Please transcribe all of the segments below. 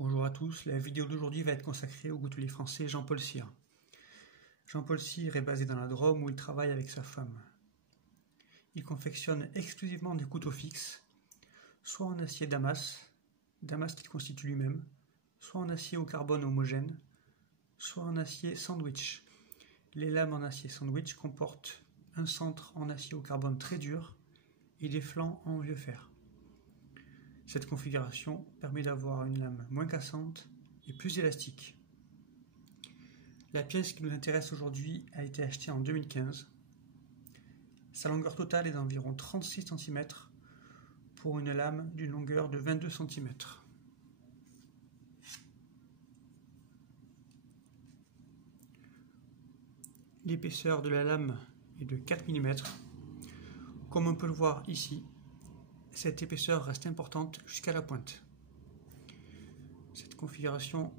Bonjour à tous, la vidéo d'aujourd'hui va être consacrée au goutelier français Jean-Paul Cyr. Jean-Paul Cyr est basé dans la Drôme où il travaille avec sa femme. Il confectionne exclusivement des couteaux fixes, soit en acier Damas qu'il constitue lui-même, soit en acier au carbone homogène, soit en acier sandwich. Les lames en acier sandwich comportent un centre en acier au carbone très dur et des flancs en vieux fer. Cette configuration permet d'avoir une lame moins cassante et plus élastique. La pièce qui nous intéresse aujourd'hui a été achetée en 2015. Sa longueur totale est d'environ 36 cm pour une lame d'une longueur de 22 cm. L'épaisseur de la lame est de 4 mm. Comme on peut le voir ici, cette épaisseur reste importante jusqu'à la pointe. Cette configuration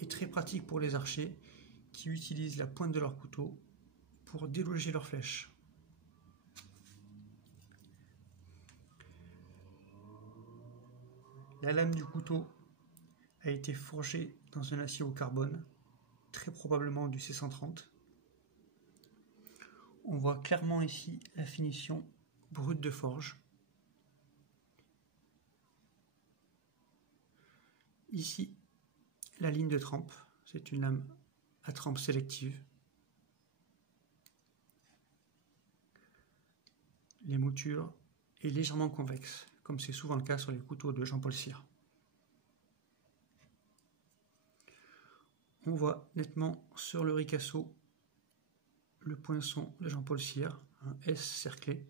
est très pratique pour les archers qui utilisent la pointe de leur couteau pour déloger leurs flèches. La lame du couteau a été forgée dans un acier au carbone, très probablement du C130. On voit clairement ici la finition brute de forge. Ici, la ligne de trempe, c'est une lame à trempe sélective. L'émouture est légèrement convexe, comme c'est souvent le cas sur les couteaux de Jean-Paul Cyr. On voit nettement sur le ricasso le poinçon de Jean-Paul Cyr, un S cerclé.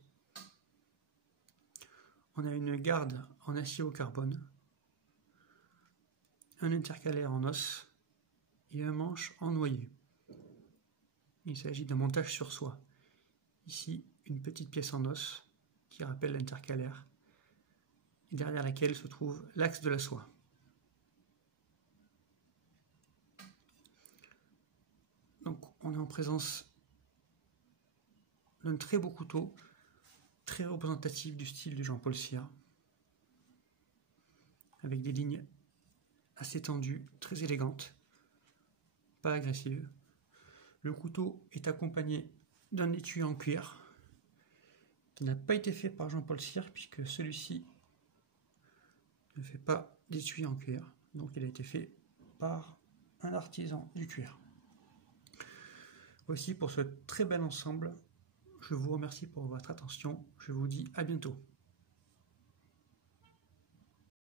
On a une garde en acier au carbone, un intercalaire en os et un manche en noyer. Il s'agit d'un montage sur soie. Ici, une petite pièce en os qui rappelle l'intercalaire et derrière laquelle se trouve l'axe de la soie. Donc on est en présence d'un très beau couteau, très représentatif du style de Jean-Paul Cyr, avec des lignes assez tendues, très élégantes, pas agressives. Le couteau est accompagné d'un étui en cuir qui n'a pas été fait par Jean-Paul Cyr puisque celui-ci ne fait pas d'étui en cuir, donc il a été fait par un artisan du cuir. Voici pour ce très bel ensemble. Je vous remercie pour votre attention. Je vous dis à bientôt.